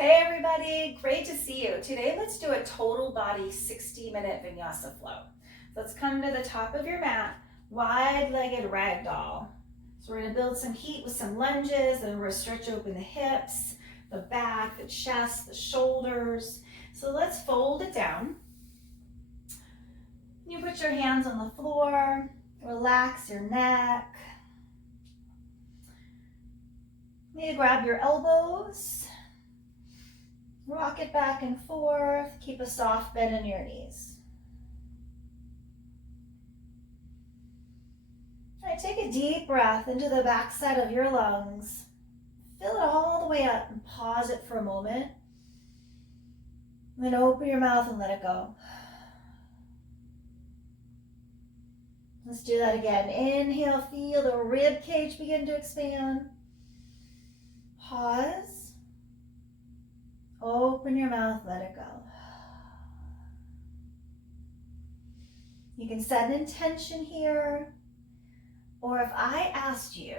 Hey everybody, great to see you. Today let's do a total body 60-minute Vinyasa flow. So let's come to the top of your mat, wide-legged ragdoll. So we're gonna build some heat with some lunges, then we're gonna stretch open the hips, the back, the chest, the shoulders. So let's fold it down. You put your hands on the floor, relax your neck. You grab your elbows. Rock it back and forth. Keep a soft bend in your knees. All right, take a deep breath into the backside of your lungs. Fill it all the way up and pause it for a moment. And then open your mouth and let it go. Let's do that again. Inhale, feel the rib cage begin to expand. Pause. Open your mouth, let it go. You can set an intention here, or if I asked you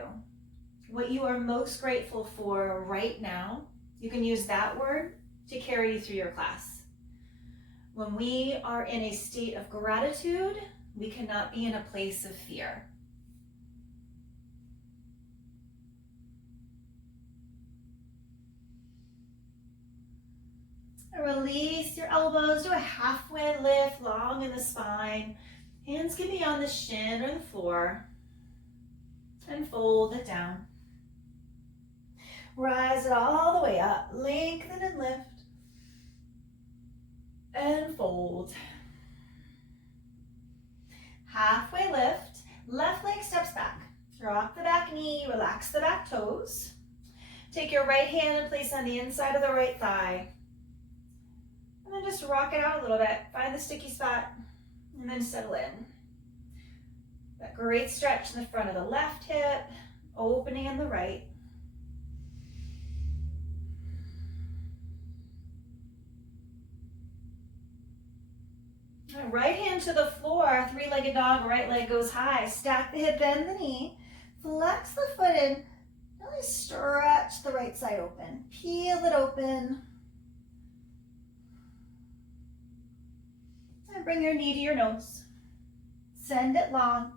what you are most grateful for right now, you can use that word to carry you through your class. When we are in a state of gratitude, we cannot be in a place of fear. Release your elbows, do a halfway lift, long in the spine. Hands can be on the shin or the floor. And fold it down. Rise it all the way up, lengthen and lift. And fold. Halfway lift, left leg steps back. Drop the back knee, relax the back toes. Take your right hand and place on the inside of the right thigh. And then just rock it out a little bit. Find the sticky spot and then settle in. That great stretch in the front of the left hip, opening in the right. Right hand to the floor, three-legged dog, right leg goes high. Stack the hip, bend the knee. Flex the foot in. Really stretch the right side open. Peel it open. And bring your knee to your nose. Send it long.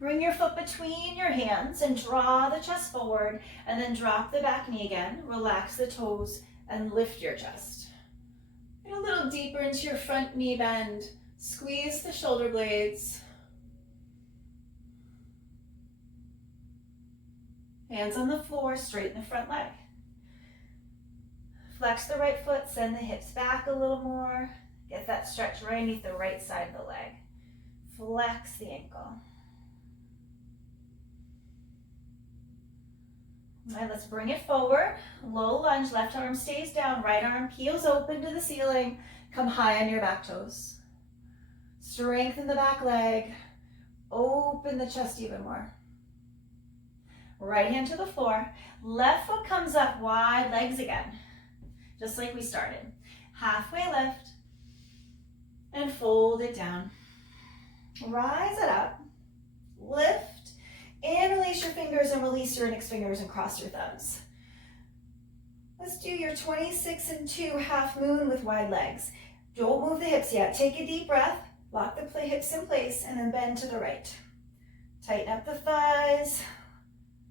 Bring your foot between your hands and draw the chest forward, and then drop the back knee again. Relax the toes and lift your chest. Get a little deeper into your front knee bend. Squeeze the shoulder blades. Hands on the floor, straighten the front leg. Flex the right foot, send the hips back a little more. Get that stretch right underneath the right side of the leg. Flex the ankle. All right, let's bring it forward. Low lunge, left arm stays down, right arm peels open to the ceiling. Come high on your back toes. Strengthen the back leg. Open the chest even more. Right hand to the floor. Left foot comes up wide, legs again. Just like we started. Halfway lift. And fold it down. Rise it up. Lift. And release your fingers and release your index fingers and cross your thumbs. Let's do your 26 and 2 half moon with wide legs. Don't move the hips yet. Take a deep breath. Lock the hips in place and then bend to the right. Tighten up the thighs.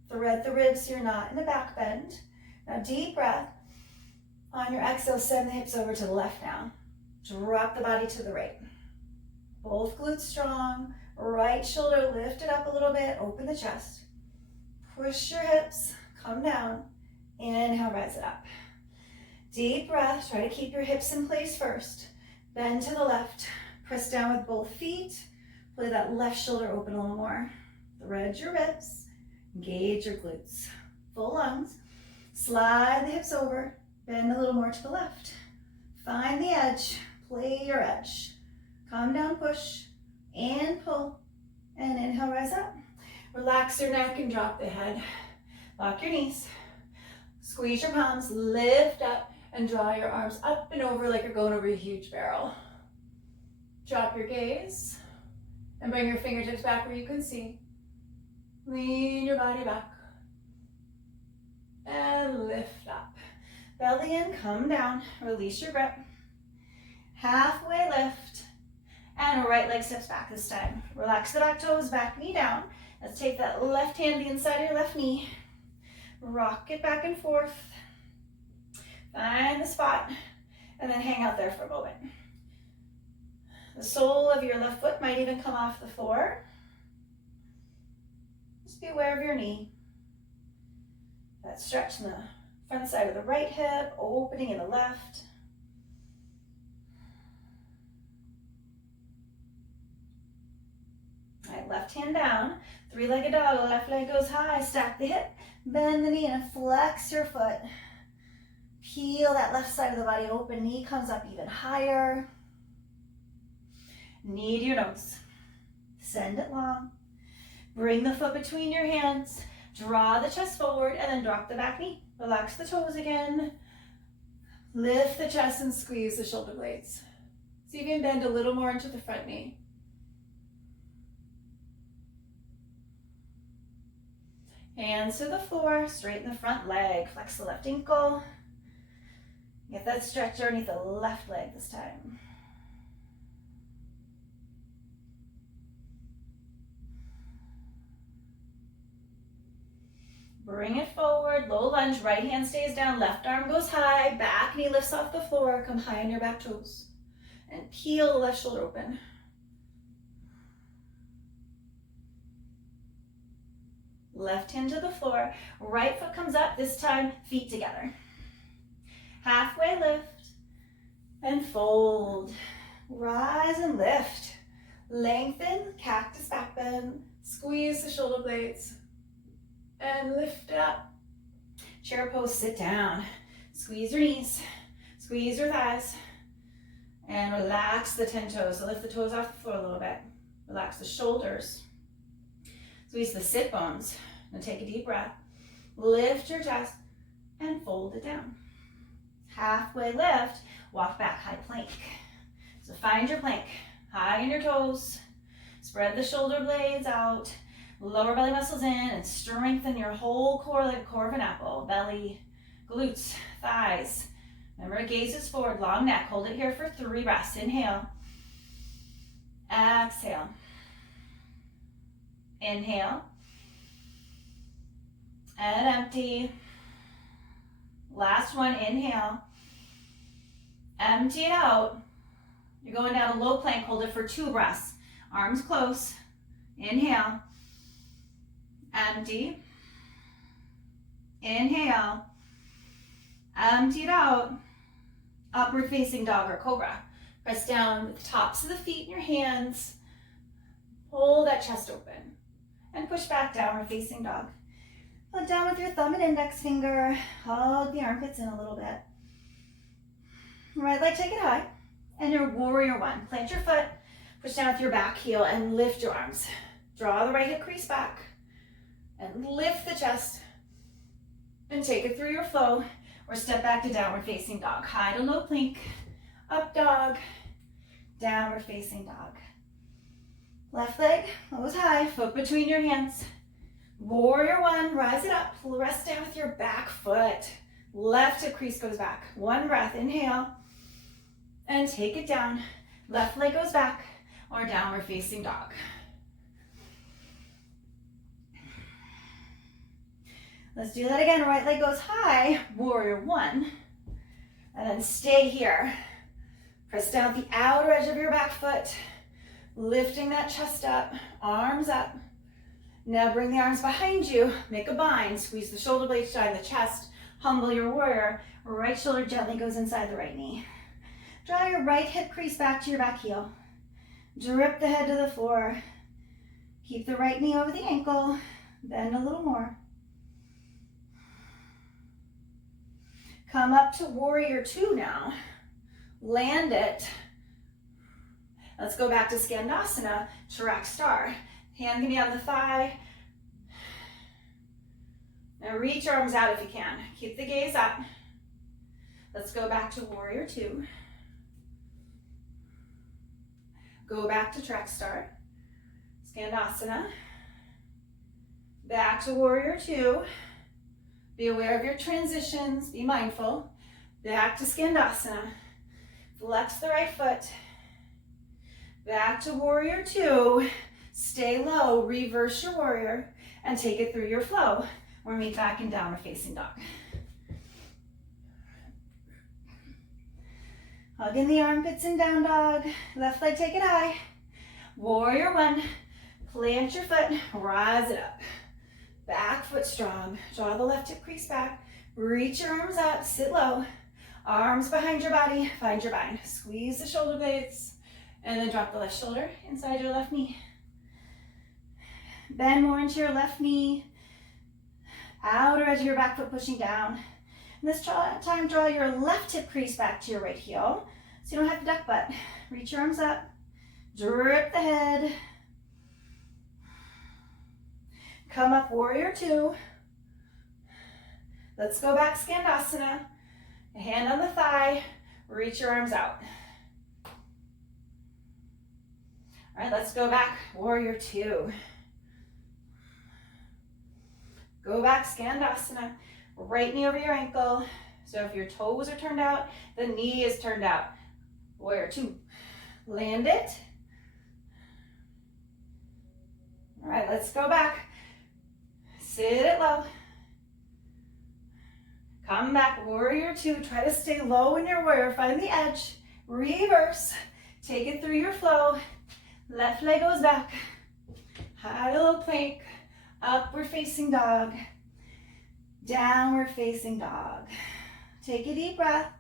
Thread the ribs so you're not in a back bend. Now deep breath. On your exhale, send the hips over to the left now. Drop the body to the right. Both glutes strong. Right shoulder lifted up a little bit. Open the chest. Push your hips. Come down. Inhale, rise it up. Deep breath. Try to keep your hips in place first. Bend to the left. Press down with both feet. Play that left shoulder open a little more. Thread your ribs. Engage your glutes. Full lungs. Slide the hips over. Bend a little more to the left. Find the edge. Play your edge. Come down, push, and pull. And inhale, rise up. Relax your neck and drop the head. Lock your knees. Squeeze your palms, lift up, and draw your arms up and over like you're going over a huge barrel. Drop your gaze, and bring your fingertips back where you can see. Lean your body back. And lift up. Belly in, come down, release your grip. Halfway lift, and right leg steps back this time. Relax the back toes, back knee down. Let's take that left hand to the inside of your left knee. Rock it back and forth. Find the spot, and then hang out there for a moment. The sole of your left foot might even come off the floor. Just be aware of your knee. That stretch in the front side of the right hip, opening in the left. All right, left hand down, three-legged dog, left leg goes high, stack the hip, bend the knee and flex your foot. Peel that left side of the body open, knee comes up even higher. Knee to your nose, send it long. Bring the foot between your hands, draw the chest forward and then drop the back knee. Relax the toes again. Lift the chest and squeeze the shoulder blades. See if you can bend a little more into the front knee. Hands to the floor, straighten the front leg, flex the left ankle. Get that stretch underneath the left leg this time. Bring it forward, low lunge, right hand stays down, left arm goes high, back knee lifts off the floor, come high on your back toes. And peel the left shoulder open. Left hand to the floor, right foot comes up, this time feet together. Halfway lift and fold. Rise and lift. Lengthen, cactus back bend. Squeeze the shoulder blades. And lift up. Chair pose, sit down. Squeeze your knees. Squeeze your thighs. And relax the 10 toes. So lift the toes off the floor a little bit. Relax the shoulders. Squeeze the sit bones. Now take a deep breath. Lift your chest and fold it down. Halfway lift, walk back, high plank. So find your plank, high on your toes. Spread the shoulder blades out. Lower belly muscles in and strengthen your whole core like a core of an apple. Belly, glutes, thighs. Remember, gaze is forward, long neck. Hold it here for 3 breaths. Inhale. Exhale. Inhale. And empty. Last one, inhale. Empty it out. You're going down a low plank. Hold it for 2 breaths. Arms close. Inhale. Empty. Inhale. Empty it out. Upward facing dog or cobra. Press down with the tops of the feet in your hands. Pull that chest open. And push back, downward facing dog. Put down with your thumb and index finger. Hug the armpits in a little bit. Right leg, take it high. And your warrior one. Plant your foot. Push down with your back heel and lift your arms. Draw the right hip crease back. And lift the chest. And take it through your flow. Or step back to downward facing dog. High to low plank. Up dog. Downward facing dog. Left leg goes high. Foot between your hands. Warrior one, rise it up, rest down with your back foot. Left hip crease goes back. 1 breath, inhale, and take it down. Left leg goes back, or downward facing dog. Let's do that again. Right leg goes high, warrior one, and then stay here. Press down with the outer edge of your back foot, lifting that chest up, arms up. Now bring the arms behind you, make a bind, squeeze the shoulder blades down the chest, humble your warrior, right shoulder gently goes inside the right knee. Draw your right hip crease back to your back heel. Drip the head to the floor. Keep the right knee over the ankle, bend a little more. Come up to warrior two now. Land it. Let's go back to Skandasana, Chirac Star. Hand can be on the thigh. Now reach your arms out if you can. Keep the gaze up. Let's go back to warrior two. Go back to Chirac Star. Skandasana. Back to warrior two. Be aware of your transitions. Be mindful. Back to Skandasana. Flex the right foot. Back to warrior two. Stay low, reverse your warrior, and take it through your flow. Or meet back in downward facing dog. Hug in the armpits in down dog. Left leg take it high. Warrior one. Plant your foot, rise it up. Back foot strong. Draw the left hip crease back. Reach your arms up, sit low. Arms behind your body, find your bind. Squeeze the shoulder blades, and then drop the left shoulder inside your left knee. Bend more into your left knee. Outer edge of your back foot pushing down. And this time, draw your left hip crease back to your right heel, so you don't have to duck butt. Reach your arms up, drip the head. Come up, warrior two. Let's go back, Skandasana. A hand on the thigh, reach your arms out. All right, let's go back, warrior two. Go back, Skandasana. Right knee over your ankle. So if your toes are turned out, the knee is turned out. Warrior two. Land it. All right, let's go back. Sit it low. Come back, warrior two. Try to stay low in your warrior. Find the edge. Reverse. Take it through your flow. Left leg goes back. High to low plank. Upward facing dog. Downward facing dog. Take a deep breath.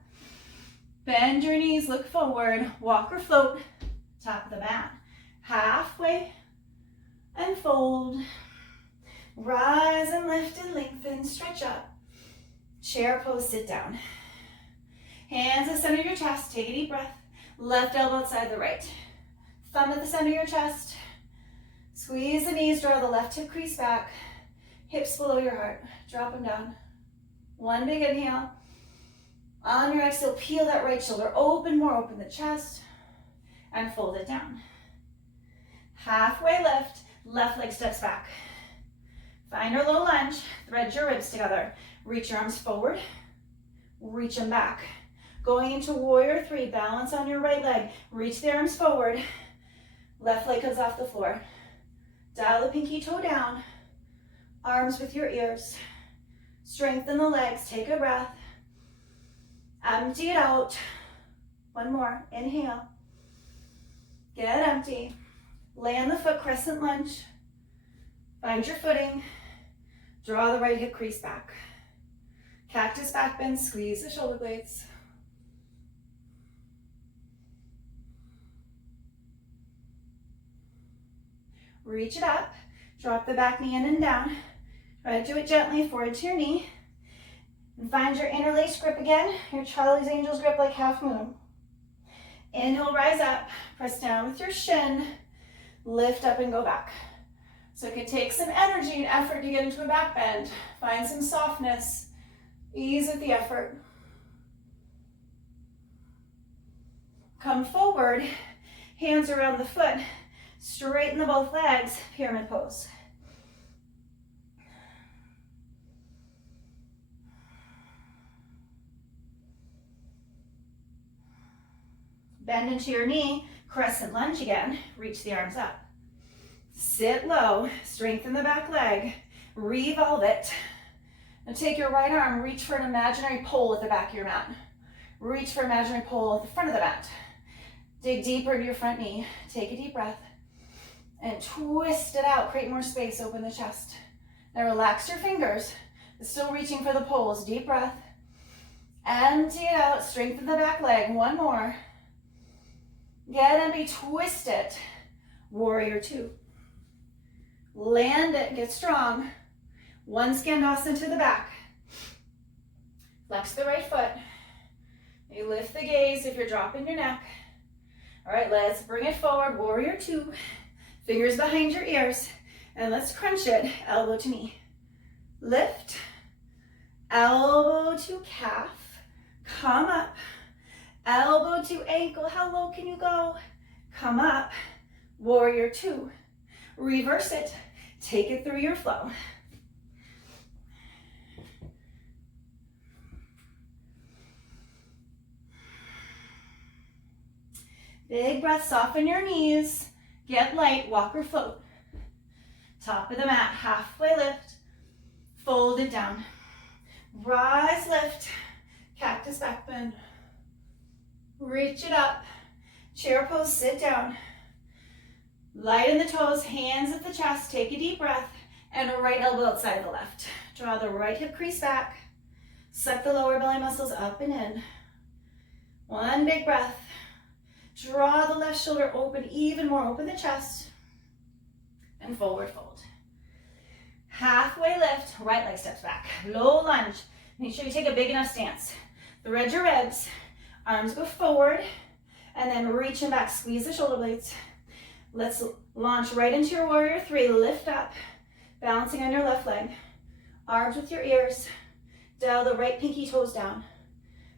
Bend your knees, look forward. Walk or float. Top of the mat. Halfway and fold. Rise and lift and lengthen. Stretch up. Chair pose, sit down. Hands at the center of your chest. Take a deep breath. Left elbow outside the right. Thumb at the center of your chest. Squeeze the knees, draw the left hip crease back. Hips below your heart. Drop them down. One big inhale. On your exhale, peel that right shoulder. Open more, open the chest. And fold it down. Halfway lift. Left leg steps back. Find your low lunge. Thread your ribs together. Reach your arms forward. Reach them back. Going into warrior three. Balance on your right leg. Reach the arms forward. Left leg comes off the floor. Dial the pinky toe down. Arms with your ears. Strengthen the legs. Take a breath. Empty it out. One more. Inhale. Get empty. Land the foot, crescent lunge. Find your footing. Draw the right hip crease back. Cactus back bend. Squeeze the shoulder blades. Reach it up. Drop the back knee in and down. Try to do it gently, forward to your knee. And find your interlace grip again, your Charlie's Angels grip like half moon. Inhale, rise up. Press down with your shin. Lift up and go back. So it can take some energy and effort to get into a back bend. Find some softness. Ease with the effort. Come forward. Hands around the foot. Straighten the both legs. Pyramid pose. Bend into your knee, crescent lunge again, reach the arms up. Sit low, strengthen the back leg, revolve it. Now take your right arm, reach for an imaginary pole at the back of your mat. Reach for imaginary pole at the front of the mat. Dig deeper into your front knee, take a deep breath, and twist it out, create more space, open the chest. Now relax your fingers, still reaching for the poles, deep breath. Empty it out, strengthen the back leg, one more. Get empty, twist it. Warrior two. Land it, get strong. One Skandasana to the back. Flex the right foot. You lift the gaze if you're dropping your neck. All right, let's bring it forward. Warrior two. Fingers behind your ears. And let's crunch it, elbow to knee. Lift. Elbow to calf. Come up. Elbow to ankle, how low can you go? Come up, warrior two. Reverse it, take it through your flow. Big breath, soften your knees. Get light, walk or float. Top of the mat, halfway lift. Fold it down. Rise, lift. Cactus back bend. Reach it up. Chair pose, sit down. Lighten the toes, hands at the chest. Take a deep breath. And a right elbow outside of the left. Draw the right hip crease back. Suck the lower belly muscles up and in. One big breath. Draw the left shoulder open, even more. Open the chest. And forward fold. Halfway lift, right leg steps back. Low lunge. Make sure you take a big enough stance. Thread your ribs. Arms go forward. And then reach them back. Squeeze the shoulder blades. Let's launch right into your warrior three. Lift up. Balancing on your left leg. Arms with your ears. Dial the right pinky toes down.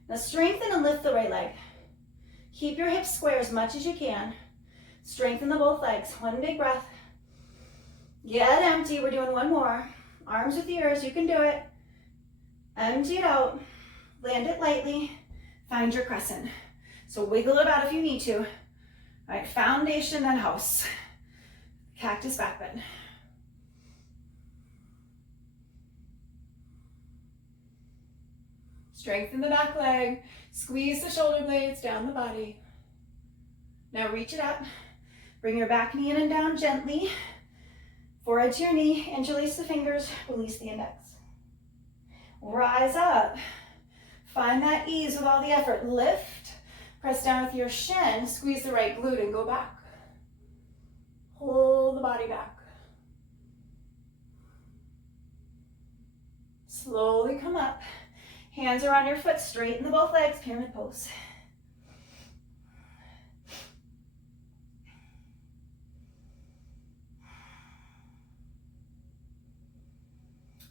Now strengthen and lift the right leg. Keep your hips square as much as you can. Strengthen the both legs. One big breath. Get empty. We're doing one more. Arms with ears. You can do it. Empty it out. Land it lightly. Find your crescent. So wiggle it out if you need to. All right, foundation, then house. Cactus back bend. Strengthen the back leg. Squeeze the shoulder blades down the body. Now reach it up. Bring your back knee in and down gently. Forehead to your knee. Interlace the fingers. Release the index. Rise up. Find that ease with all the effort. Lift. Press down with your shin. Squeeze the right glute and go back. Hold the body back. Slowly come up. Hands are on your foot, straighten the both legs, pyramid pose.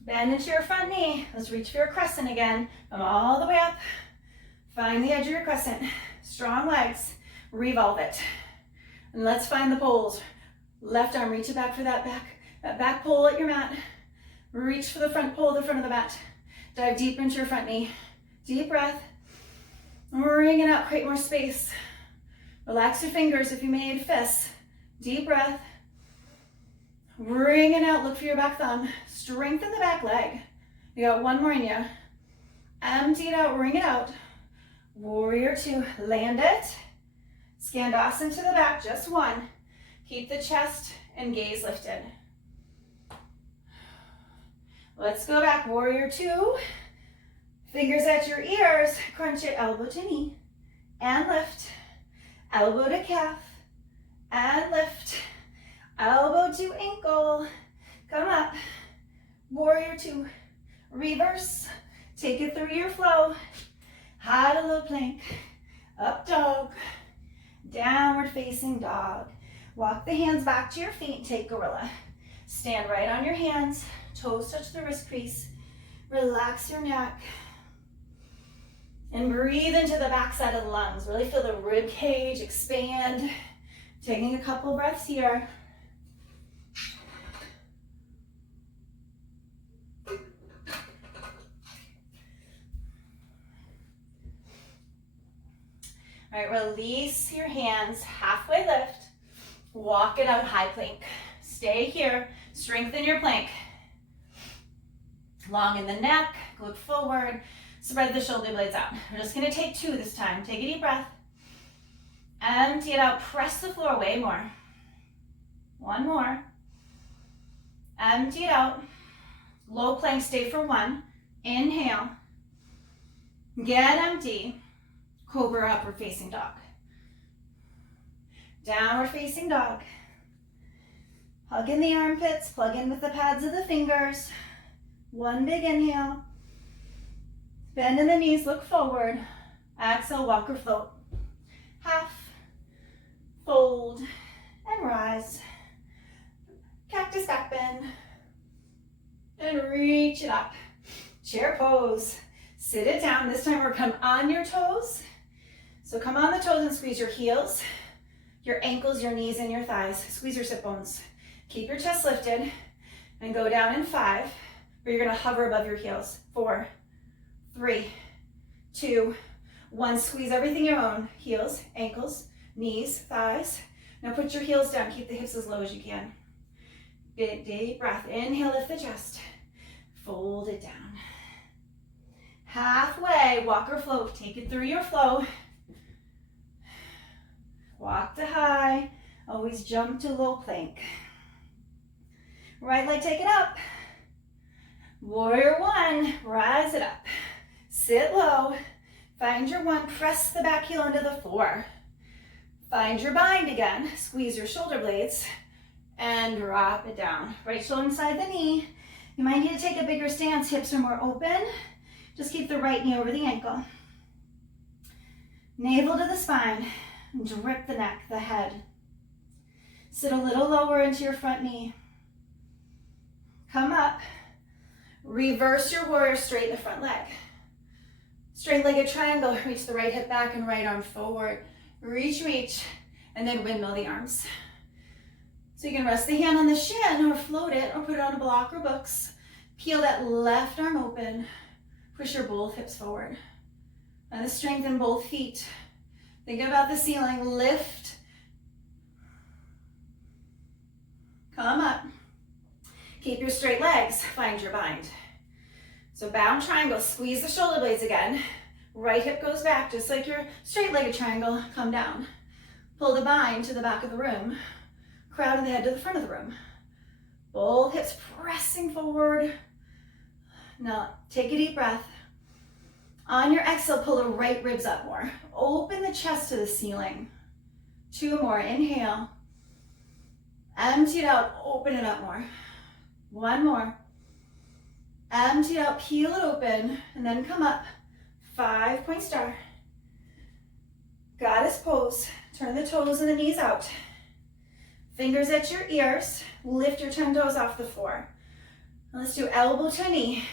Bend into your front knee. Let's reach for your crescent again. Come all the way up. Find the edge of your crescent. Strong legs. Revolve it. And let's find the poles. Left arm, reach it back for that back pole at your mat. Reach for the front pole at the front of the mat. Dive deep into your front knee. Deep breath. Wring it out, create more space. Relax your fingers if you made fists. Deep breath. Wring it out, look for your back thumb. Strengthen the back leg. You got one more in you. Empty it out, wring it out. Warrior two, land it. Skandasana to the back, just one. Keep the chest and gaze lifted. Let's go back, warrior two. Fingers at your ears, crunch it, elbow to knee, and lift. Elbow to calf, and lift. Elbow to ankle, come up. Warrior two, reverse. Take it through your flow. High to low plank, up dog, downward facing dog. Walk the hands back to your feet, take gorilla. Stand right on your hands, toes touch the wrist crease. Relax your neck. And breathe into the backside of the lungs. Really feel the rib cage expand. Taking a couple breaths here. All right, release your hands, halfway lift. Walk it out, high plank. Stay here, strengthen your plank. Long in the neck, look forward. Spread the shoulder blades out. We're just gonna take two this time. Take a deep breath. Empty it out, press the floor way more. One more. Empty it out. Low plank, stay for one. Inhale. Get empty. Cobra, upward facing dog. Downward facing dog. Hug in the armpits, plug in with the pads of the fingers. One big inhale. Bend in the knees, look forward. Exhale, walk or float. Half, fold, and rise. Cactus back bend. And reach it up. Chair pose. Sit it down. This time we're come on your toes. So come on the toes and squeeze your heels, your ankles, your knees, and your thighs. Squeeze your sit bones. Keep your chest lifted and go down in 5, where you're gonna hover above your heels. 4, 3, 2, 1. Squeeze everything you own. Heels, ankles, knees, thighs. Now put your heels down, keep the hips as low as you can. Big deep breath, inhale, lift the chest. Fold it down. Halfway, walk or float, take it through your flow. Walk to high, always jump to low plank. Right leg, take it up. Warrior one, rise it up. Sit low, find your one, press the back heel into the floor. Find your bind again, squeeze your shoulder blades, and drop it down. Right shoulder inside the knee. You might need to take a bigger stance, hips are more open. Just keep the right knee over the ankle. Navel to the spine, drip the neck, the head. Sit a little lower into your front knee. Come up, reverse your warrior, straighten the front leg. Straight-legged triangle, reach the right hip back and right arm forward. Reach, reach, and then windmill the arms. So you can rest the hand on the shin or float it or put it on a block or books. Peel that left arm open. Push your both hips forward. And strengthen both feet. Think about the ceiling. Lift. Come up. Keep your straight legs. Find your bind. So bound triangle. Squeeze the shoulder blades again. Right hip goes back just like your straight-legged triangle. Come down. Pull the bind to the back of the room. Crowd the head to the front of the room. Both hips pressing forward. Now, take a deep breath. On your exhale, pull the right ribs up more. Open the chest to the ceiling. 2 more. Inhale. Empty it out. Open it up more. 1 more. Empty it out. Peel it open. And then come up. 5-point star. Goddess pose. Turn the toes and the knees out. Fingers at your ears. Lift your 10 toes off the floor. Let's do elbow to knee.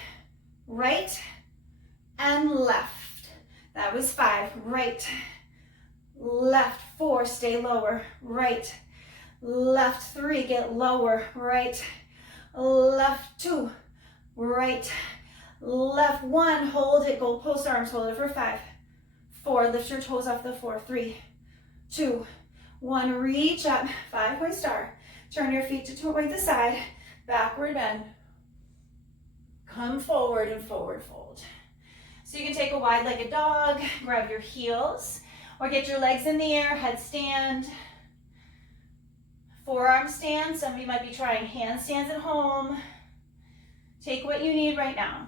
Right and left. That was 5. Right, left. 4, stay lower. Right, left. 3, get lower. Right, left. 2, right, left. 1, hold it. Goal post arms, hold it for 5. 4, lift your toes off the floor. 3, 2, 1, reach up. 5-point star. Turn your feet toward the side. Backward bend. Come forward and forward fold. So you can take a wide-legged dog, grab your heels, or get your legs in the air, headstand, forearm stand. Some of you might be trying handstands at home. Take what you need right now.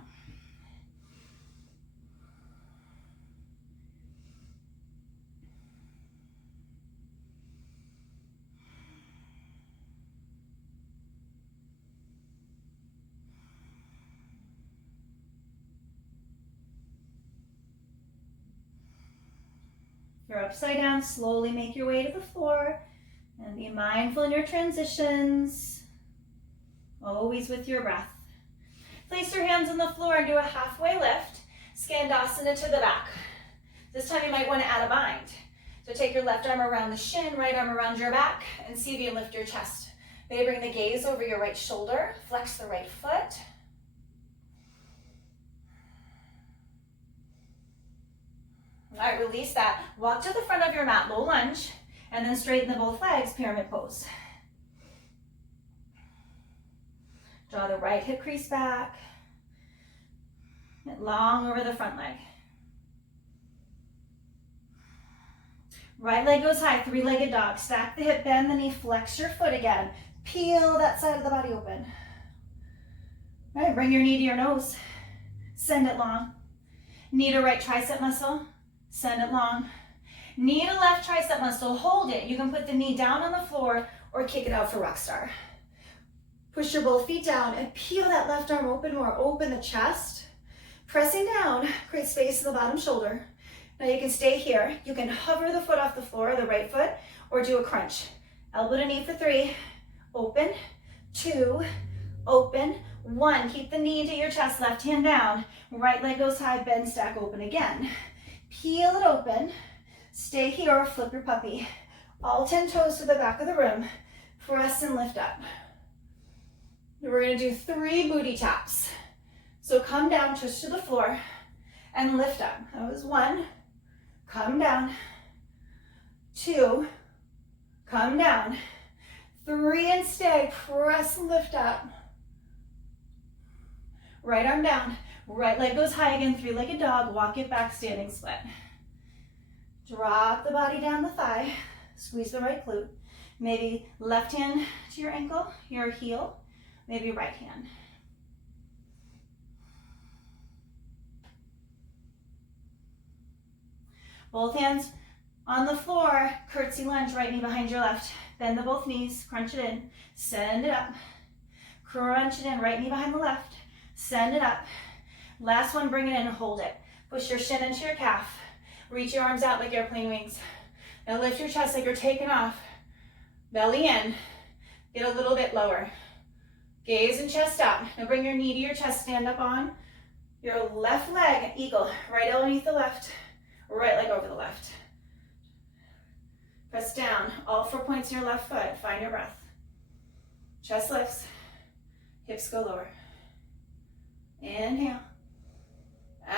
You're upside down, slowly make your way to the floor and be mindful in your transitions, always with your breath. Place your hands on the floor and do a halfway lift, Skandasana to the back. This time you might want to add a bind. So take your left arm around the shin, right arm around your back, and see if you can lift your chest. Maybe bring the gaze over your right shoulder, flex the right foot. All right, release that. Walk to the front of your mat, low lunge, and then straighten the both legs, pyramid pose. Draw the right hip crease back. Get long over the front leg. Right leg goes high, 3-legged dog. Stack the hip, bend the knee, flex your foot again. Peel that side of the body open. All right, bring your knee to your nose. Send it long. Knee to right tricep muscle. Send it long. Knee to left tricep muscle, hold it. You can put the knee down on the floor or kick it out for rock star. Push your both feet down and peel that left arm open more. Open the chest. Pressing down, create space in the bottom shoulder. Now you can stay here. You can hover the foot off the floor, the right foot, or do a crunch. Elbow to knee for 3. Open. 2. Open. 1. Keep the knee to your chest, left hand down. Right leg goes high, bend, stack, open again. Peel it open, stay here or flip your puppy. All 10 toes to the back of the room. Press and lift up. We're gonna do 3 booty taps. So come down, twist to the floor, and lift up. That was 1. Come down. 2, come down. 3 and stay, press and lift up. Right arm down, right leg goes high again, 3-legged dog, walk it back, standing split. Drop the body down the thigh, squeeze the right glute. Maybe left hand to your ankle, your heel, maybe right hand. Both hands on the floor, curtsy lunge, right knee behind your left. Bend the both knees, crunch it in, send it up. Crunch it in, right knee behind the left, send it up. Last one, bring it in, hold it. Push your shin into your calf. Reach your arms out like airplane wings. Now lift your chest like you're taking off. Belly in, get a little bit lower. Gaze and chest out. Now bring your knee to your chest, stand up on your left leg, eagle, right elbow underneath the left, right leg over the left. Press down, all 4 points in your left foot, find your breath. Chest lifts, hips go lower. Inhale,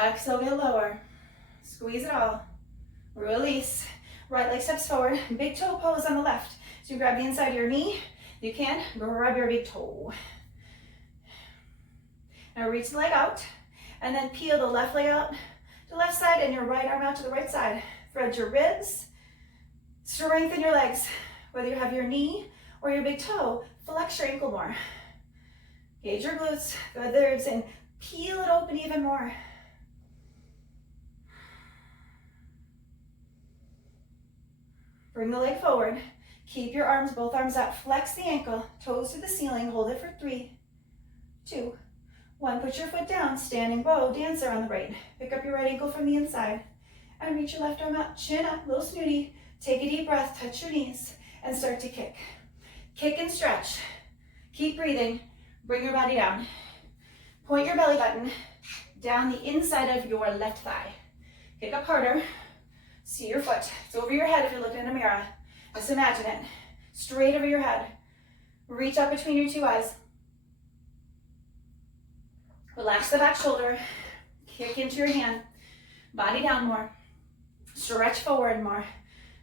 exhale, get lower. Squeeze it all, release. Right leg steps forward, big toe pose on the left. So you grab the inside of your knee, you can grab your big toe. Now reach the leg out, and then peel the left leg out to the left side and your right arm out to the right side. Thread your ribs, strengthen your legs. Whether you have your knee or your big toe, flex your ankle more. Gauge your glutes, thread the ribs in, peel it open even more. Bring the leg forward. Keep your arms, both arms out. Flex the ankle, toes to the ceiling. Hold it for 3, 2, 1. Put your foot down, standing bow, dancer on the right. Pick up your right ankle from the inside and reach your left arm out, chin up, little snooty. Take a deep breath, touch your knees and start to kick. Kick and stretch. Keep breathing. Bring your body down. Point your belly button down the inside of your left thigh. Kick up harder. See your foot. It's over your head if you're looking in a mirror. Just imagine it. Straight over your head. Reach up between your 2 eyes. Relax the back shoulder. Kick into your hand. Body down more. Stretch forward more.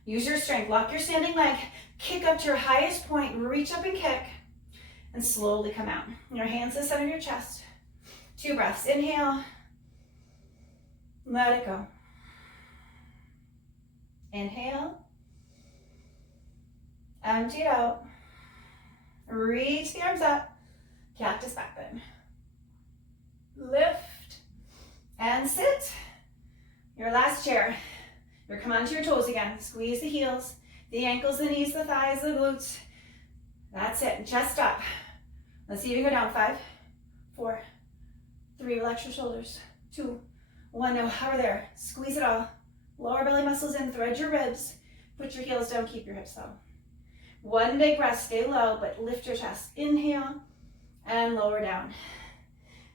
Use your strength. Lock your standing leg. Kick up to your highest point. Reach up and kick. And slowly come out. Your hands to the center of your chest. 2 breaths. Inhale. Let it go. Inhale. Empty it out. Reach the arms up. Cactus back bend. Lift. And sit. Your last chair. You're come onto your toes again. Squeeze the heels, the ankles, the knees, the thighs, the glutes. That's it. Chest up. Let's see if you can go down. 5, 4, 3. Relax your shoulders. 2, 1. Now hover there. Squeeze it all. Lower belly muscles in, thread your ribs. Put your heels down, keep your hips low. 1 big breath, stay low, but lift your chest. Inhale and lower down.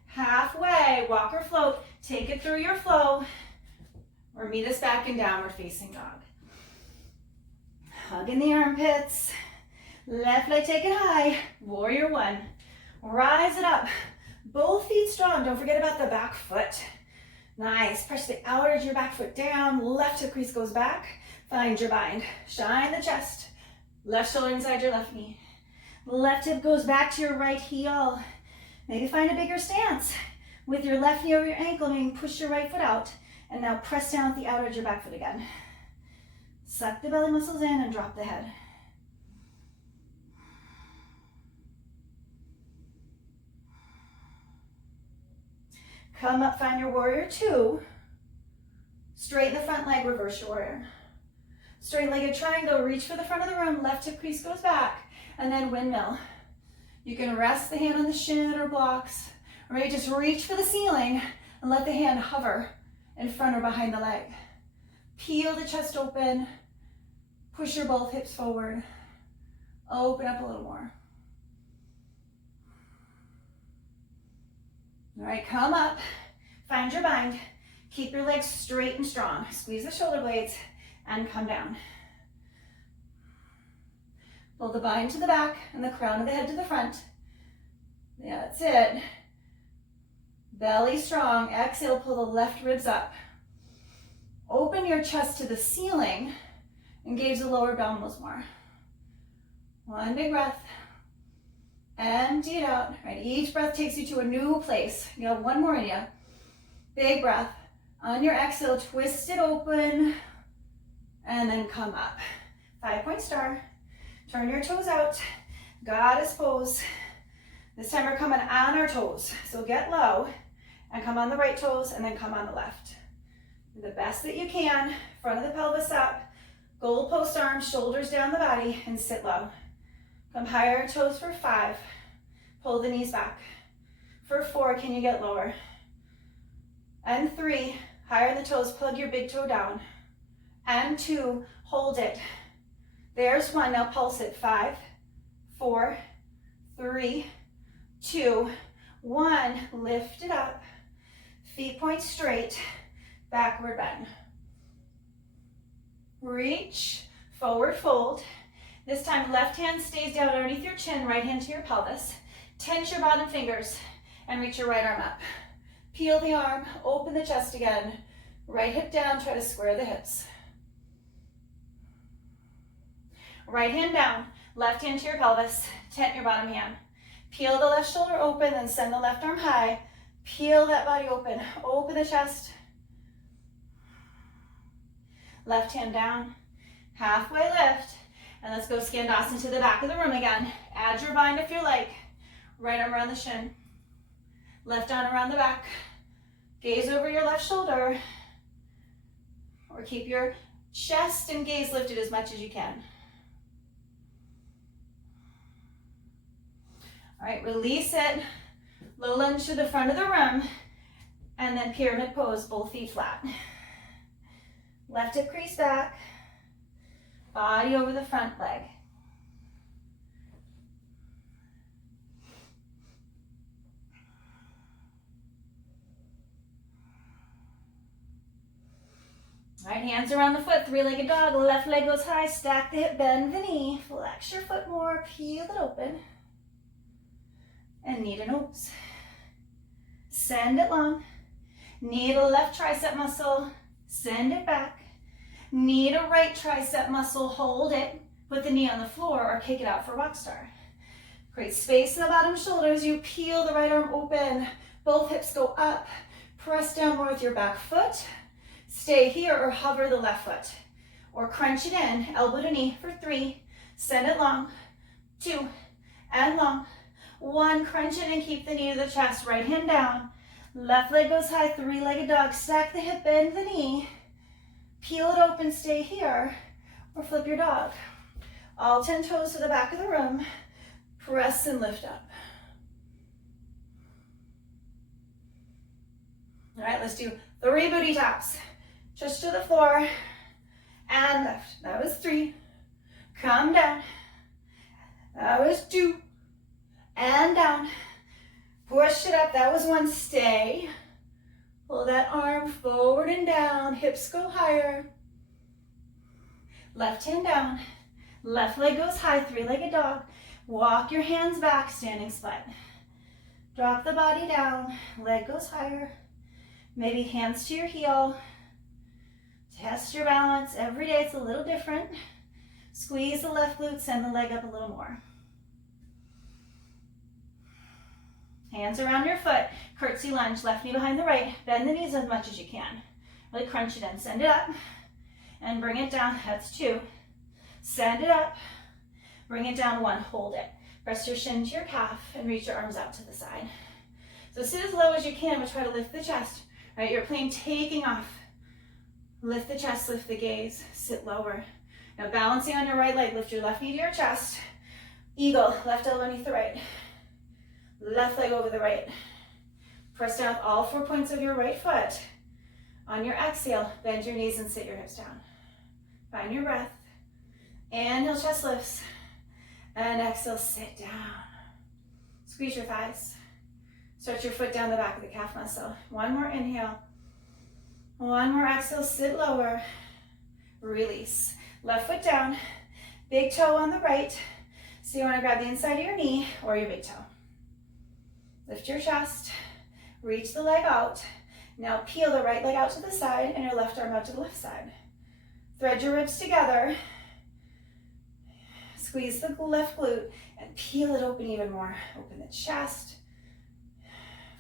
Halfway, walk or float. Take it through your flow. Or meet us back in downward facing dog. Hug in the armpits. Left leg take it high. Warrior 1. Rise it up. Both feet strong. Don't forget about the back foot. Nice. Press the outer edge of your back foot down. Left hip crease goes back. Find your bind. Shine the chest. Left shoulder inside your left knee. Left hip goes back to your right heel. Maybe find a bigger stance. With your left knee over your ankle, maybe push your right foot out. And now press down with the outer edge of your back foot again. Suck the belly muscles in and drop the head. Come up, find your warrior 2. Straighten the front leg, reverse your warrior. Straight-legged triangle, reach for the front of the room, left hip crease goes back, and then windmill. You can rest the hand on the shin or blocks, or maybe just reach for the ceiling and let the hand hover in front or behind the leg. Peel the chest open, push your both hips forward, open up a little more. All right, come up, find your bind, keep your legs straight and strong. Squeeze the shoulder blades and come down. Pull the bind to the back and the crown of the head to the front. Yeah, that's it. Belly strong. Exhale, pull the left ribs up. Open your chest to the ceiling Engage the lower abdominals more. One big breath. Empty it out. Right, each breath takes you to a new place. You have one more in you. Big breath. On your exhale, twist it open and then come up. 5-point star. Turn your toes out. Goddess pose. This time we're coming on our toes. So get low and come on the right toes and then come on the left. Do the best that you can. Front of the pelvis up. Goal post arms, shoulders down the body, and sit low. Come higher toes for 5. Pull the knees back. For 4, can you get lower? And 3, higher the toes, plug your big toe down. And 2, hold it. There's 1, now pulse it. 5, 4, 3, 2, 1. Lift it up. Feet point straight, backward bend. Reach, forward fold. This time left hand stays down underneath your chin, right hand to your pelvis. Tense your bottom fingers and reach your right arm up. Peel the arm, open the chest again. Right hip down, try to square the hips. Right hand down, left hand to your pelvis, tent your bottom hand. Peel the left shoulder open, then send the left arm high. Peel that body open, open the chest. Left hand down, halfway lift, and let's go Skandasana to the back of the room again. Add your bind if you like. Right arm around the shin, left arm around the back. Gaze over your left shoulder, or keep your chest and gaze lifted as much as you can. All right, release it. Low lunge to the front of the room, and then pyramid pose, both feet flat. Left hip crease back, body over the front leg. All right, hands around the foot, 3-legged dog. Left leg goes high, stack the hip, bend the knee. Flex your foot more, peel it open. And knee to nose. Send it long. Knee to left tricep muscle, send it back. Knee to right tricep muscle, hold it. Put the knee on the floor or kick it out for rock star. Create space in the bottom shoulders. You peel the right arm open. Both hips go up. Press down more with your back foot. Stay here or hover the left foot. Or crunch it in, elbow to knee for 3. Send it long, 2, and long. 1, crunch it and keep the knee to the chest. Right hand down. Left leg goes high, 3-legged dog. Stack the hip, bend the knee. Peel it open, stay here, or flip your dog. All 10 toes to the back of the room. Press and lift up. All right, let's do 3 booty taps. Just to the floor and left. That was 3. Come down. That was 2. And down. Push it up. That was 1. Stay. Pull that arm forward and down. Hips go higher. Left hand down. Left leg goes high. 3-legged dog. Walk your hands back. Standing split. Drop the body down. Leg goes higher. Maybe hands to your heel. Test your balance. Every day it's a little different. Squeeze the left glute. Send the leg up a little more. Hands around your foot, curtsy lunge, left knee behind the right, bend the knees as much as you can. Really crunch it in, send it up, and bring it down, that's 2. Send it up, bring it down, 1, hold it. Press your shin to your calf and reach your arms out to the side. So sit as low as you can, but try to lift the chest. Right, your plane taking off. Lift the chest, lift the gaze, sit lower. Now balancing on your right leg, lift your left knee to your chest. Eagle, left elbow underneath the right. Left leg over the right. Press down with all 4 points of your right foot. On your exhale, bend your knees and sit your hips down. Find your breath. Inhale, chest lifts. And exhale, sit down. Squeeze your thighs. Stretch your foot down the back of the calf muscle. 1 more inhale. 1 more exhale, sit lower. Release. Left foot down. Big toe on the right. So you want to grab the inside of your knee or your big toe. Lift your chest, reach the leg out. Now peel the right leg out to the side and your left arm out to the left side. Thread your ribs together Squeeze the left glute and peel it open even more. Open the chest.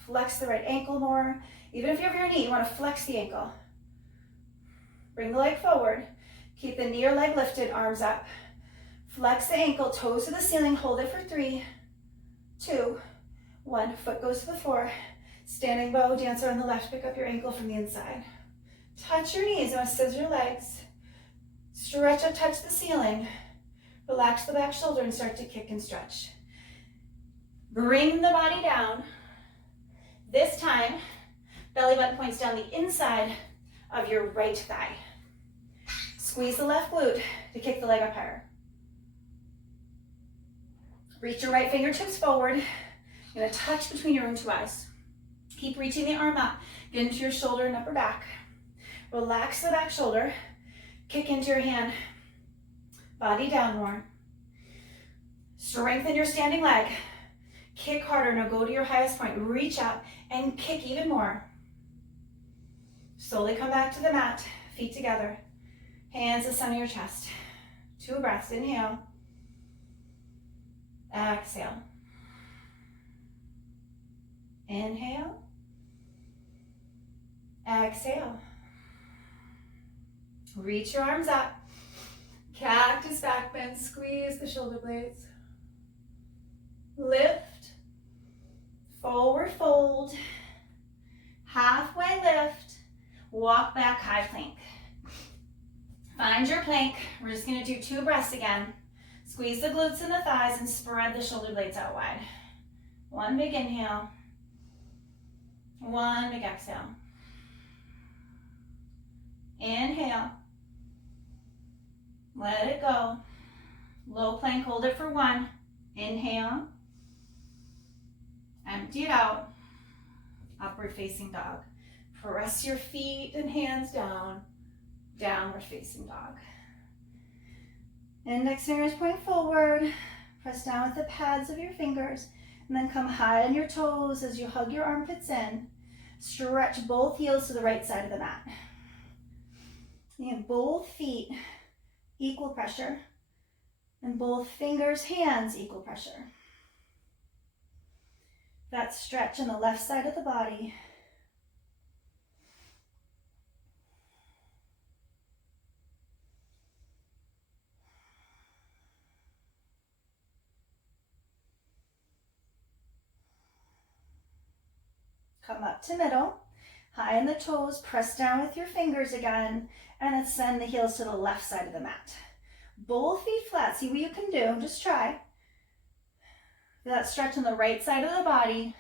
Flex the right ankle more. Even if you have your knee, you want to flex the ankle. Bring the leg forward. Keep the knee or leg lifted, arms up. Flex the ankle, toes to the ceiling. Hold it for 3, 2, 1. Foot goes to the floor. Standing bow, dancer on the left. Pick up your ankle from the inside. Touch your knees. You want to scissor your legs. Stretch up, touch the ceiling. Relax the back shoulder and start to kick and stretch. Bring the body down. This time, belly button points down the inside of your right thigh. Squeeze the left glute to kick the leg up higher. Reach your right fingertips forward. You're going to touch between your own 2 eyes. Keep reaching the arm up. Get into your shoulder and upper back. Relax the back shoulder. Kick into your hand. Body down more. Strengthen your standing leg. Kick harder. Now go to your highest point. Reach up and kick even more. Slowly come back to the mat. Feet together. Hands to the center of your chest. 2 breaths. Inhale. Exhale. Inhale. Exhale. Reach your arms up. Cactus back bend. Squeeze the shoulder blades. Lift. Forward fold. Halfway lift. Walk back high plank. Find your plank. We're just going to do 2 breaths again. Squeeze the glutes and the thighs and spread the shoulder blades out wide. 1 big inhale. 1 big exhale. Inhale. Let it go. Low plank, hold it for 1. Inhale. Empty it out. Upward facing dog. Press your feet and hands down. Downward facing dog. Index fingers point forward. Press down with the pads of your fingers. And then come high on your toes as you hug your armpits in. Stretch both heels to the right side of the mat. And both feet equal pressure. And both fingers, hands equal pressure. That stretch on the left side of the body. Come up to middle, high in the toes, press down with your fingers again, and then send the heels to the left side of the mat. Both feet flat, see what you can do, just try. That stretch on the right side of the body.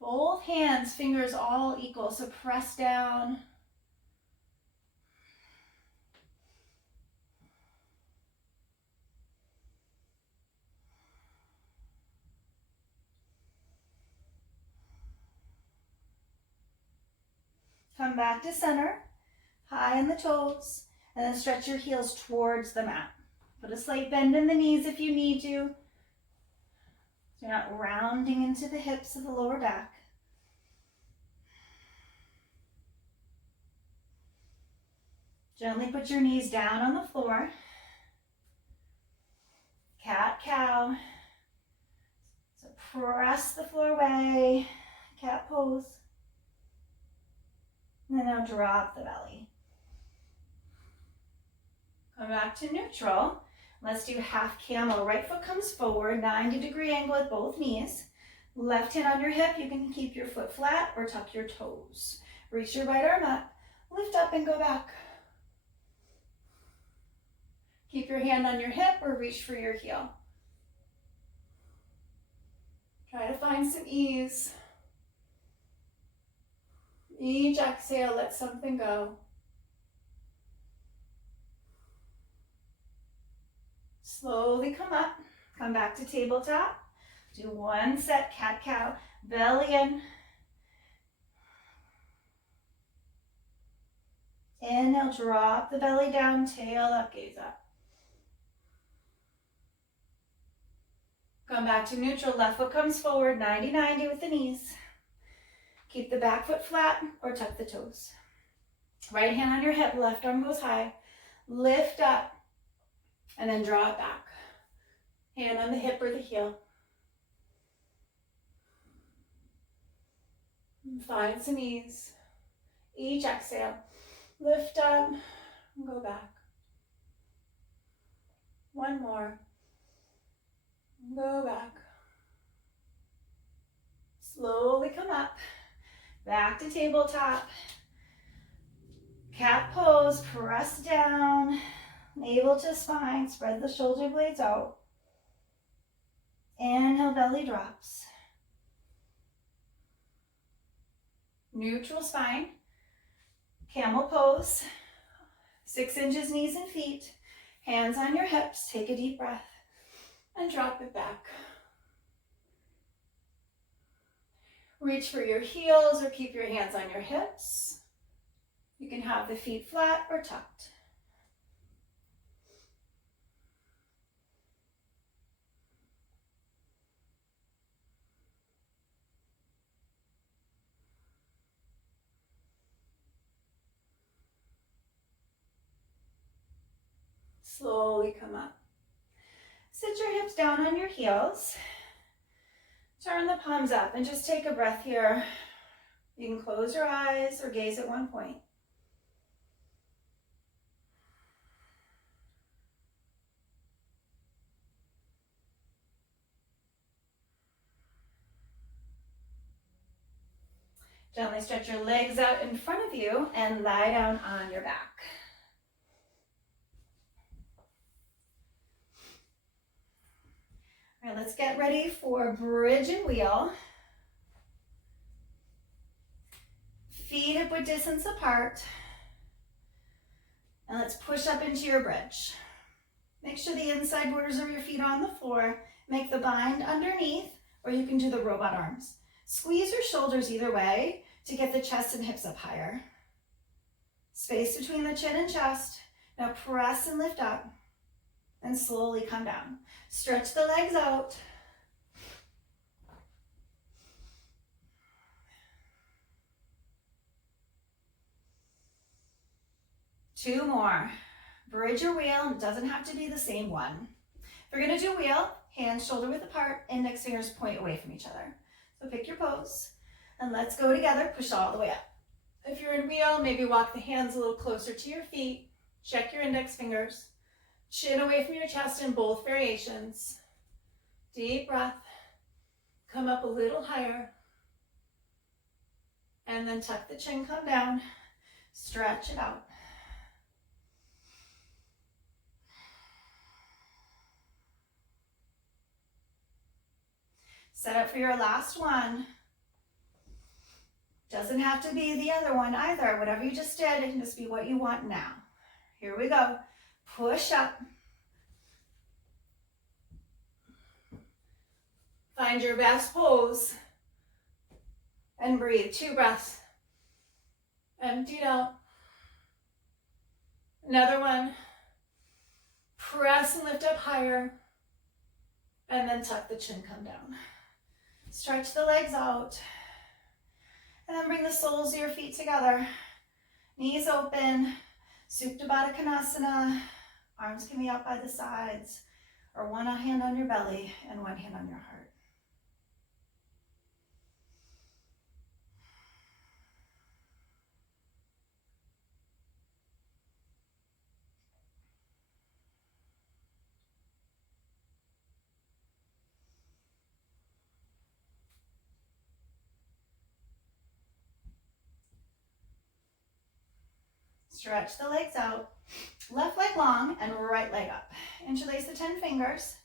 Both hands, fingers all equal, so press down. Come back to center, high in the toes, and then stretch your heels towards the mat. Put a slight bend in the knees if you need to. So you're not rounding into the hips of the lower back. Gently put your knees down on the floor. Cat, cow. So press the floor away. Cat pose. And then now drop the belly. Come back to neutral. Let's do half camel. Right foot comes forward, 90-degree angle with both knees. Left hand on your hip. You can keep your foot flat or tuck your toes. Reach your right arm up. Lift up and go back. Keep your hand on your hip or reach for your heel. Try to find some ease. Each exhale, let something go. Slowly come up, come back to tabletop. Do 1 set, cat-cow, belly in. Inhale, drop the belly down, tail up, gaze up. Come back to neutral, left foot comes forward, 90-90 with the knees. Keep the back foot flat or tuck the toes. Right hand on your hip, left arm goes high. Lift up. And then draw it back. Hand on the hip or the heel. Find some ease. Each exhale, lift up and go back. One more. Go back. Slowly come up. Back to tabletop. Cat pose, press down. Navel to spine, spread the shoulder blades out. Inhale, belly drops. Neutral spine. Camel pose. 6 inches knees and feet. Hands on your hips. Take a deep breath and drop it back. Reach for your heels or keep your hands on your hips. You can have the feet flat or tucked. Slowly come up. Sit your hips down on your heels. Turn the palms up and just take a breath here. You can close your eyes or gaze at one point. Gently stretch your legs out in front of you and lie down on your back. All right, let's get ready for bridge and wheel. Feet hip width distance apart. And let's push up into your bridge. Make sure the inside borders of your feet are on the floor. Make the bind underneath, or you can do the robot arms. Squeeze your shoulders either way to get the chest and hips up higher. Space between the chin and chest. Now press and lift up and slowly come down. Stretch the legs out. Two more. Bridge or wheel. It doesn't have to be the same one. If you're going to do wheel, hands shoulder width apart, index fingers point away from each other. So pick your pose and let's go together. Push all the way up. If you're in wheel, maybe walk the hands a little closer to your feet. Check your index fingers. Chin away from your chest in both variations. Deep breath. Come up a little higher. And then tuck the chin, come down. Stretch it out. Set up for your last one. Doesn't have to be the other one either. Whatever you just did, it can just be what you want now. Here we go. Push up. Find your best pose. And breathe. 2 breaths. Empty it out. Another one. Press and lift up higher. And then tuck the chin, come down. Stretch the legs out. And then bring the soles of your feet together. Knees open. Supta Baddha Konasana. Arms can be out by the sides. Or one hand on your belly and one hand on your heart. Stretch the legs out, left leg long and right leg up. Interlace the 10 fingers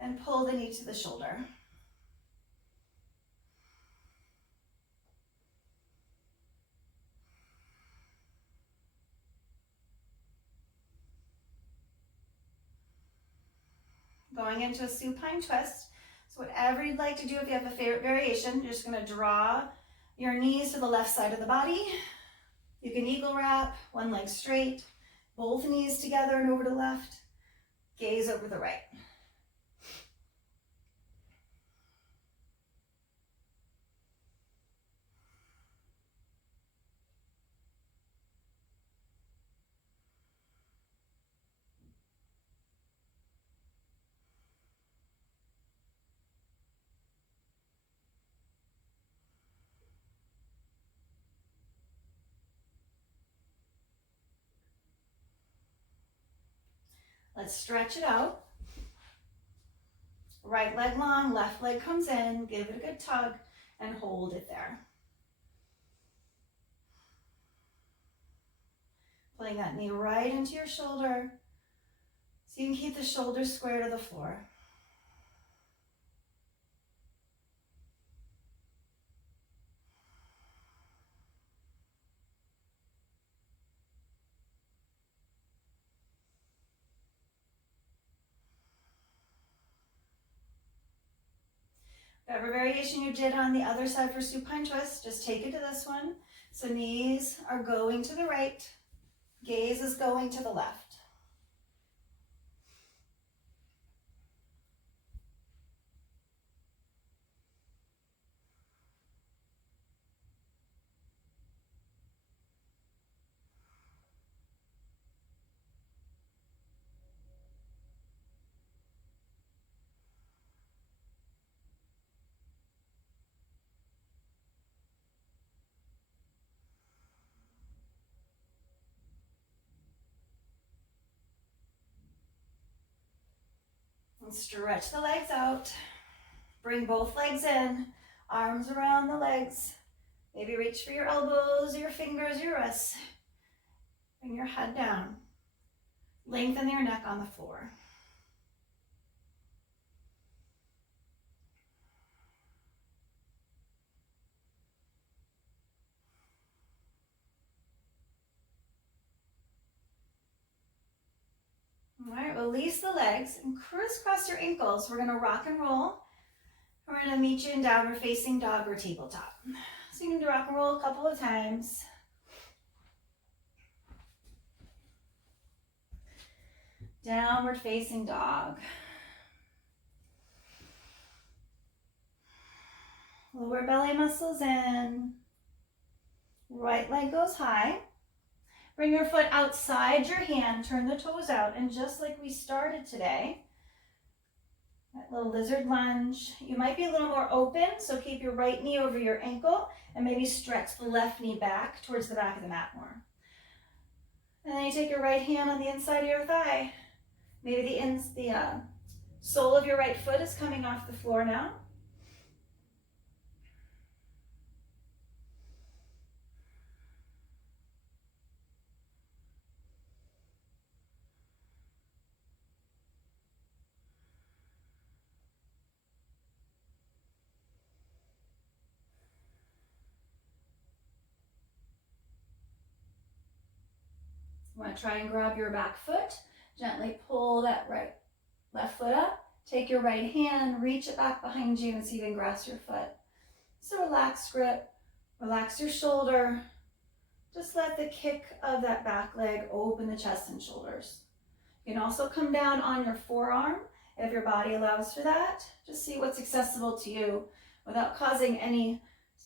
and pull the knee to the shoulder. Going into a supine twist. So whatever you'd like to do, if you have a favorite variation, you're just going to draw your knees to the left side of the body. You can eagle wrap, one leg straight, both knees together and over to the left, gaze over the right. Let's stretch it out. Right leg long, left leg comes in, give it a good tug, and hold it there. Pulling that knee right into your shoulder, so you can keep the shoulders square to the floor. Whatever variation you did on the other side for supine twist, just take it to this one. So knees are going to the right, gaze is going to the left. And stretch the legs out. Bring both legs in, arms around the legs. Maybe reach for your elbows, your fingers, your wrists. Bring your head down. Lengthen your neck on the floor. All right, release the legs and crisscross your ankles. We're gonna rock and roll. We're gonna meet you in downward facing dog or tabletop. So you can do rock and roll a couple of times. Downward facing dog. Lower belly muscles in. Right leg goes high. Bring your foot outside your hand, turn the toes out, and just like we started today, that little lizard lunge. You might be a little more open, so keep your right knee over your ankle and maybe stretch the left knee back towards the back of the mat more. And then you take your right hand on the inside of your thigh. Maybe the sole of your right foot is coming off the floor now. You want to try and grab your back foot. Gently pull that left foot up. Take your right hand, reach it back behind you and see if you can grasp your foot. So relax grip, relax your shoulder. Just let the kick of that back leg open the chest and shoulders. You can also come down on your forearm if your body allows for that. Just see what's accessible to you without causing any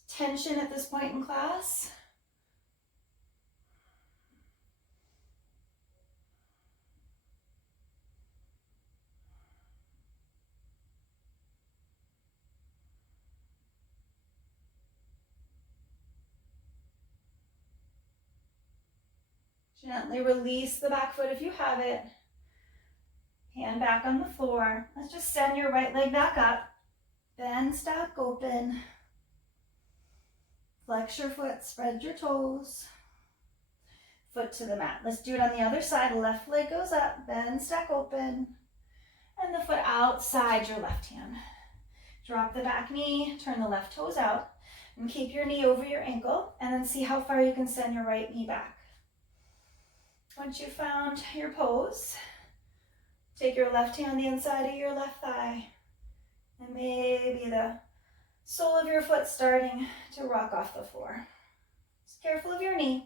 tension at this point in class. Gently release the back foot if you have it. Hand back on the floor. Let's just send your right leg back up. Bend, stack open. Flex your foot, spread your toes. Foot to the mat. Let's do it on the other side. Left leg goes up, bend, stack open. And the foot outside your left hand. Drop the back knee, turn the left toes out. And keep your knee over your ankle. And then see how far you can send your right knee back. Once you've found your pose, take your left hand on the inside of your left thigh, and maybe the sole of your foot starting to rock off the floor. Just careful of your knee.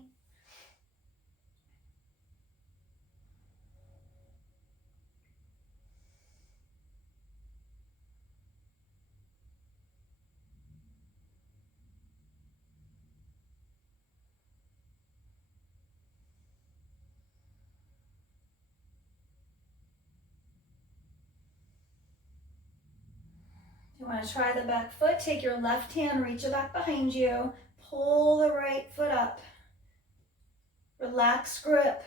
You want to try the back foot, take your left hand, reach it back behind you, pull the right foot up. Relax grip,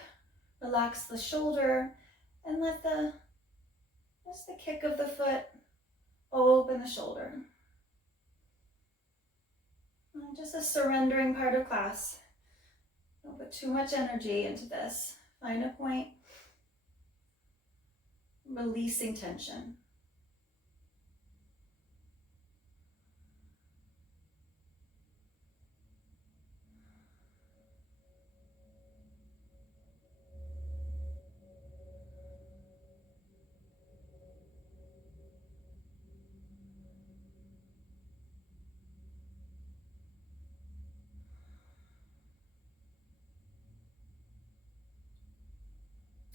relax the shoulder, And let just the kick of the foot open the shoulder. And just a surrendering part of class. Don't put too much energy into this. Find a point. Releasing tension.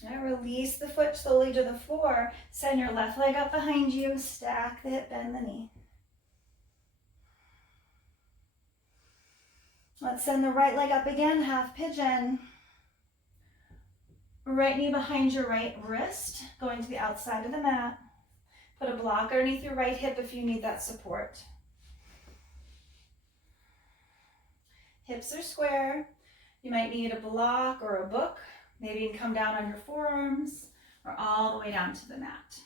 And release the foot slowly to the floor. Send your left leg up behind you. Stack the hip, bend the knee. Let's send the right leg up again, half pigeon. Right knee behind your right wrist, going to the outside of the mat. Put a block underneath your right hip if you need that support. Hips are square. You might need a block or a book. Maybe you can come down on your forearms or all the way down to the mat.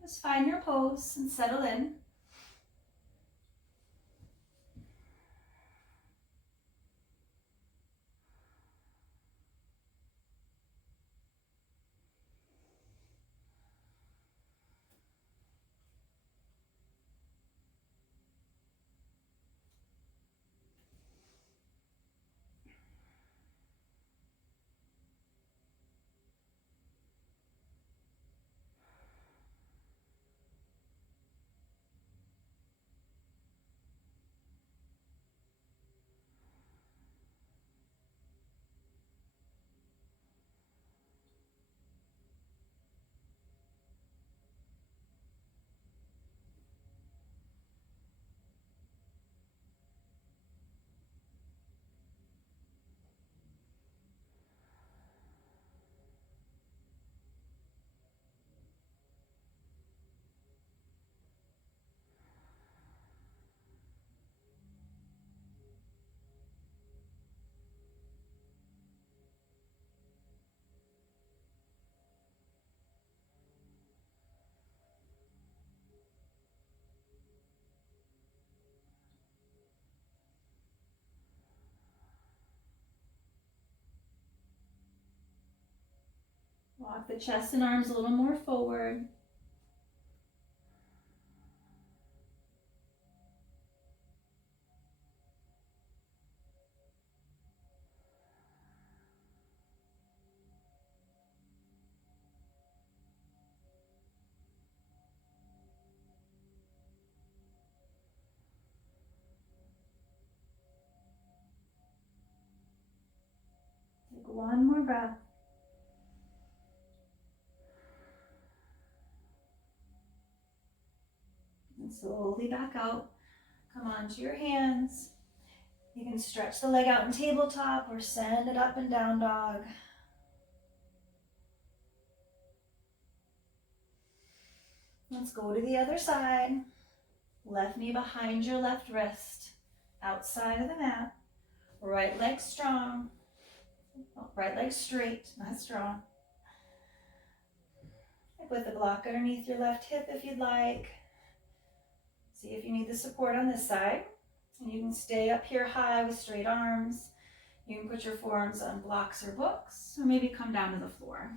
Just find your pose and settle in. Walk the chest and arms a little more forward. Take one more breath. And slowly back out. Come onto your hands. You can stretch the leg out in tabletop or send it up and down dog. Let's go to the other side. Left knee behind your left wrist. Outside of the mat. Right leg strong. Oh, right leg straight, not strong. With the block underneath your left hip if you'd like. See if you need the support on this side. And you can stay up here high with straight arms. You can put your forearms on blocks or books, or maybe come down to the floor.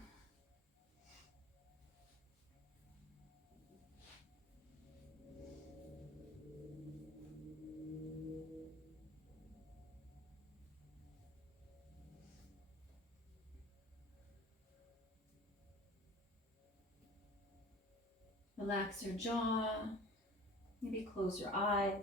Relax your jaw. Maybe close your eyes.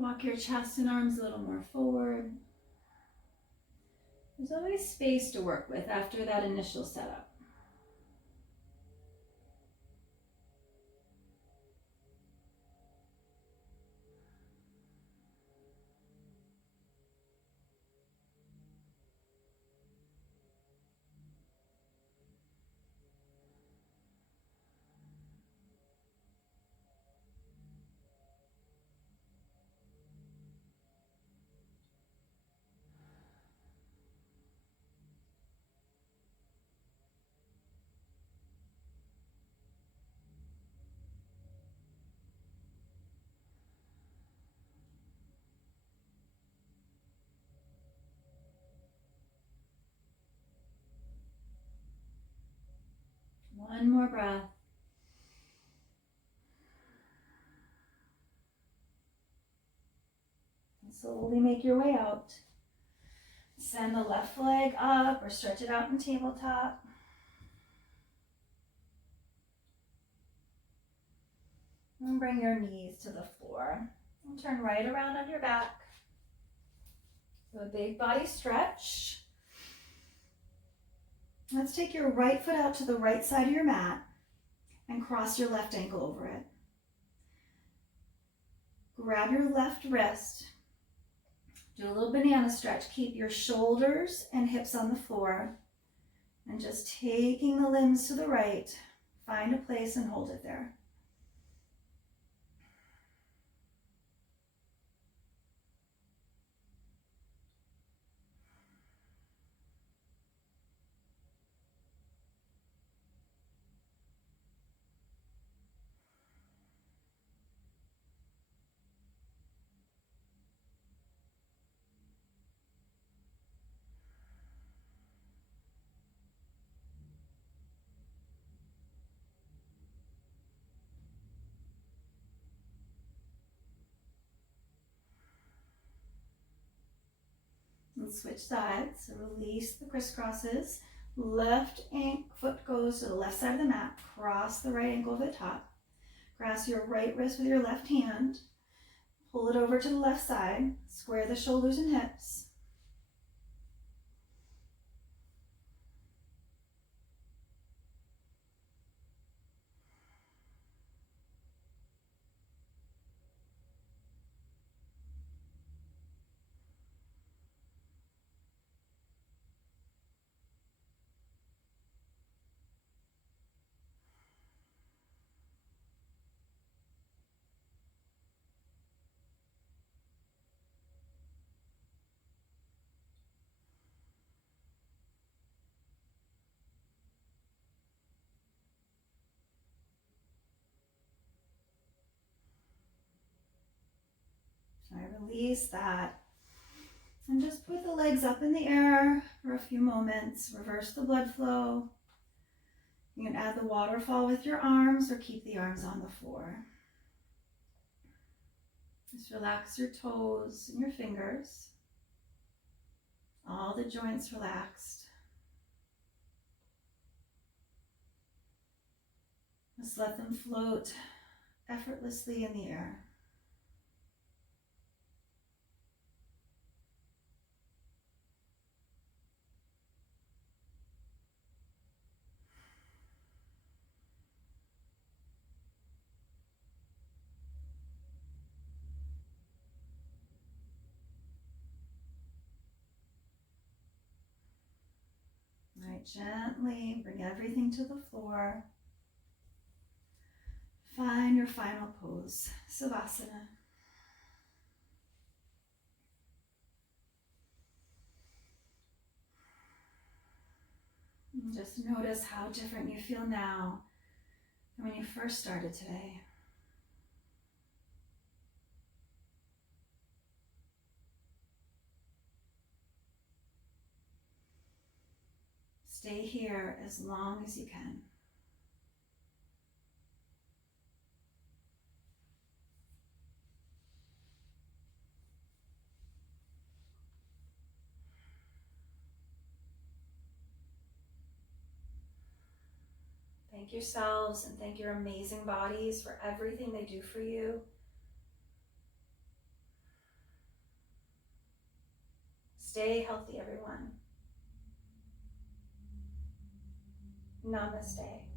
Walk your chest and arms a little more forward. There's always space to work with after that initial setup. One more breath. And slowly make your way out. Send the left leg up or stretch it out in tabletop. And bring your knees to the floor. And turn right around on your back. So a big body stretch. Let's take your right foot out to the right side of your mat and cross your left ankle over it. Grab your left wrist. Do a little banana stretch. Keep your shoulders and hips on the floor. And just taking the limbs to the right, find a place and hold it there. And switch sides. So release the crisscrosses. Left foot goes to the left side of the mat. Cross the right ankle over the top. Grasp your right wrist with your left hand. Pull it over to the left side. Square the shoulders and hips. I release that. And just put the legs up in the air for a few moments. Reverse the blood flow. You can add the waterfall with your arms or keep the arms on the floor. Just relax your toes and your fingers. All the joints relaxed. Just let them float effortlessly in the air. All right, gently bring everything to the floor. Find your final pose, Savasana. And just notice how different you feel now than when you first started today. Stay here as long as you can. Thank yourselves and thank your amazing bodies for everything they do for you. Stay healthy, everyone. Namaste.